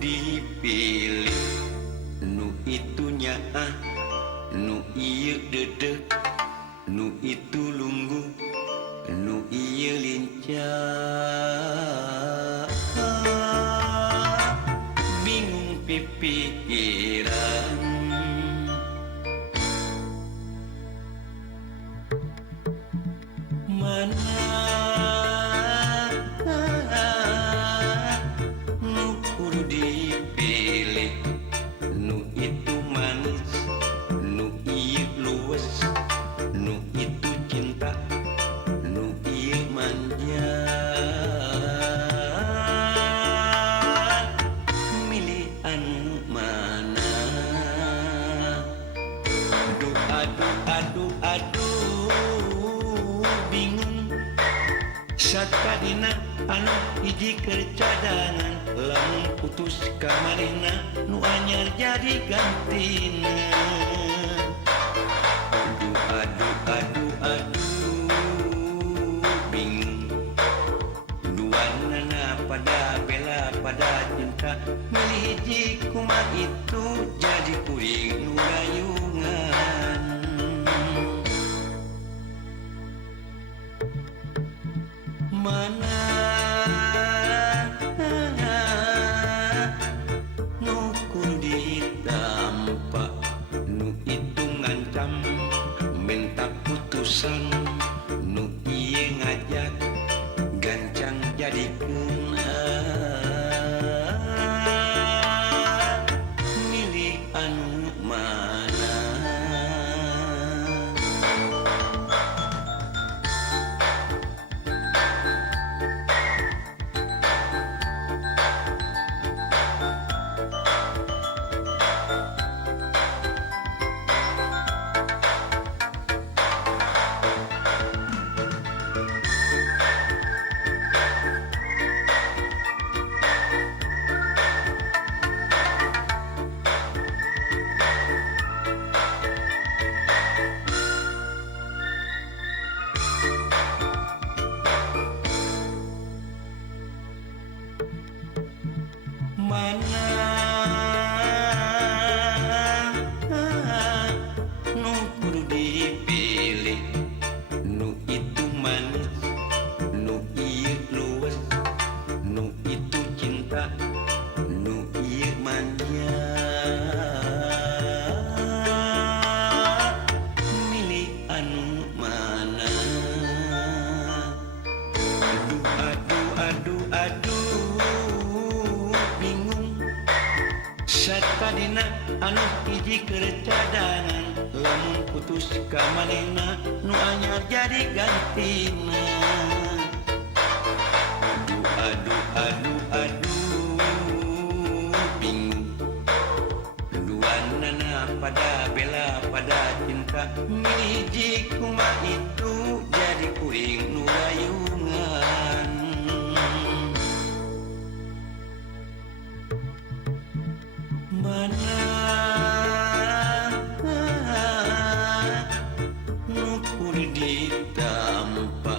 dipilih nu itunya nu ieu dedeg nu itu lunggu nu ieu lincah bingung pipikiran mana nu kudu dipilih nu itu manis nu ieu luwes nu itu cinta nu ieu manja milih anu mana aduh aduh aduh aduh bingung sakadina anu hiji keur cadangan lamun putus ka manehna nu anyar jadi gantina aduh aduh aduh aduh bingung duanana pada bela pada cinta milih hiji kumaha itu jadi kuring nu rayungan mana nu kudu ditampa nu itu ngancam minta putusan nu ieu ngajak gancang jadikeun milih anu mana mana nu kudu dipilih nu itu manis nu ieu luwes nu itu cinta nu ieu manja milih anu mana aduh aduh aduh aduh bingung sakadina anu hiji keur cadangan lamun putus ka manehna nu anyar jadi gantina aduh aduh aduh aduh bingung duanana pada bela pada cinta milih hiji kumaha itu jadi kuring nu rayungan mana nu kudu ditampa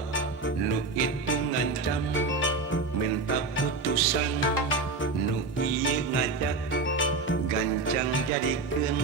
nu itu ngancam minta putusan nu ieu ngajak gancang jadikeun